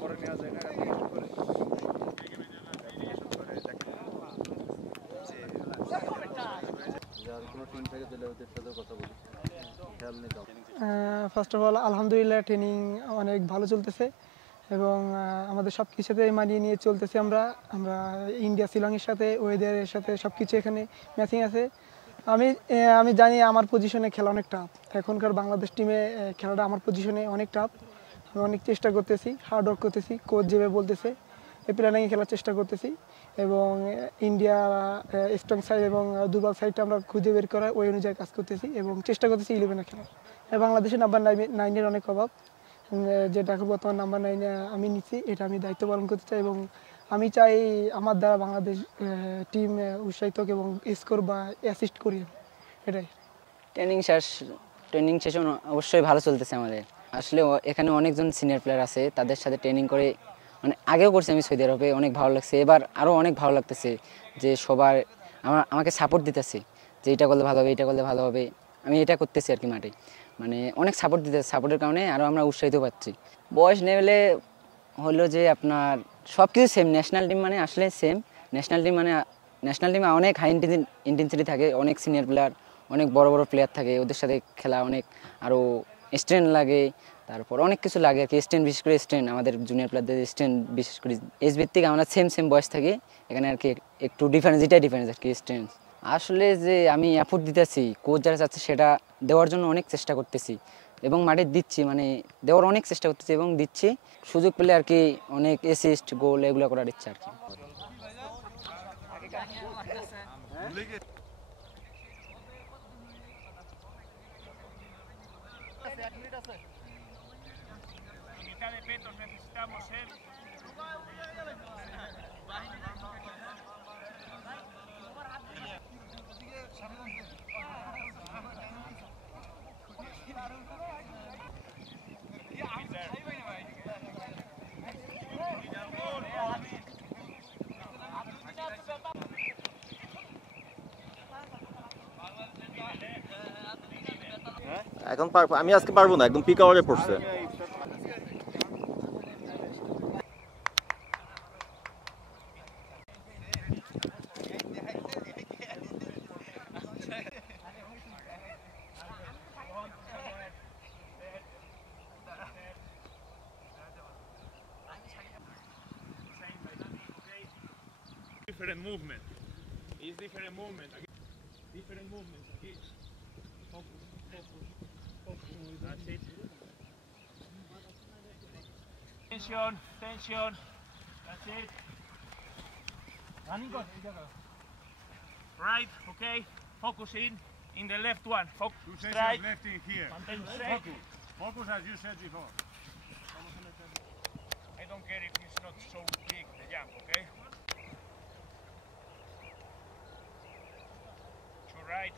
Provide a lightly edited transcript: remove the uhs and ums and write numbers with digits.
পরে নেওয়া যায় না যার কোনো টিম থেকে দিলে ওদের সাথে কথা বলি খেয়াল নেই। ফার্স্ট অফ অল আলহামদুলিল্লাহ ট্রেনিং অনেক ভালো চলতেছে এবং আমাদের সব কিছুতে মানিয়ে নিয়ে চলতেছি আমরা আমরা ইন্ডিয়া শিলংয়ের সাথে ওয়েদারের সাথে সব কিছু এখানে ম্যাচিং আছে। আমি জানি আমার পজিশনে খেলা অনেক টাফ। এখনকার বাংলাদেশ টিমে খেলাটা আমার পজিশনে অনেক টাফ। আমি অনেক চেষ্টা করতেছি, হার্ড ওয়ার্ক করতেছি, কোচ যেভাবে বলতেছে এই প্ল্যানিংয়ে খেলার চেষ্টা করতেছি এবং ইন্ডিয়া স্ট্রং সাইড এবং দুর্বল সাইডটা আমরা খুঁজে বের করার ওই অনুযায়ী কাজ করতেছি এবং চেষ্টা করতেছি 11-এ খেলা। বাংলাদেশে নাম্বার 9-এর অনেক অভাব, যেটা বর্তমান নাম্বার 9-এ আমি নিচ্ছি, এটা আমি দায়িত্ব পালন করতে চাই এবং আমি চাই আমার দ্বারা বাংলাদেশ টিম উৎসাহিত হোক এবং স্কোর বা অ্যাসিস্ট করি এটাই। ট্রেনিং সেশন অবশ্যই ভালো চলতেছে আমাদের। আসলে এখানে অনেকজন সিনিয়র প্লেয়ার আছে, তাদের সাথে ট্রেনিং করে মানে আগেও করছি আমি সৌদি আরবে, অনেক ভালো লাগছে। এবার আরও অনেক ভালো লাগতেছে যে সবার আমাকে সাপোর্ট দিতেছে যে এটা করলে ভালো হবে, এটা করলে ভালো হবে। আমি এটা করতেছি আর কি মাঠে, মানে অনেক সাপোর্ট দিতেছে। সাপোর্টের কারণে আরও আমরা উৎসাহিত পাচ্ছি। বয়স লেভেলে হলো যে আপনার সব কিছু সেম, ন্যাশনাল টিম মানে আসলে সেম। ন্যাশনাল টিমে অনেক হাই ইন্টেন্সিটি থাকে, অনেক সিনিয়র প্লেয়ার, অনেক বড় বড় প্লেয়ার থাকে, ওদের সাথে খেলা অনেক আরও স্ট্রেন লাগে, তারপর অনেক কিছু লাগে আর কি। স্ট্রেন, বিশেষ করে স্ট্রেন, আমাদের জুনিয়র প্লেয়ারদের স্ট্রেন, বিশেষ করে এজ ভিত্তিক আমরা সেম বয়স থাকি এখানে আর কি। একটু ডিফারেন্স, এটাই ডিফারেন্স আর কি, স্ট্রেন। আসলে যে আমি এফোর্ট দিতেছি, কোচ যারা চাচ্ছে সেটা দেওয়ার জন্য অনেক চেষ্টা করতেছি এবং মাঠে দিচ্ছি, মানে দেওয়ার অনেক চেষ্টা করতেছি এবং দিচ্ছি। সুযোগ পেলে আর কি অনেক অ্যাসিস্ট, গোল এগুলো করার ইচ্ছা আর কি। এখন আমি আজকে পারবো না, একদম পিক আওয়ারে পড়ছে। Different movement. It's different movement. Different movements. Okay. Focus. That's it. Tension. That's it. Running. Right. Okay. Focus in the left one. Focus. Straight. Left in here. Maintain straight. Focus as you said before. I don't care if it's not so big the jump. Okay. To right.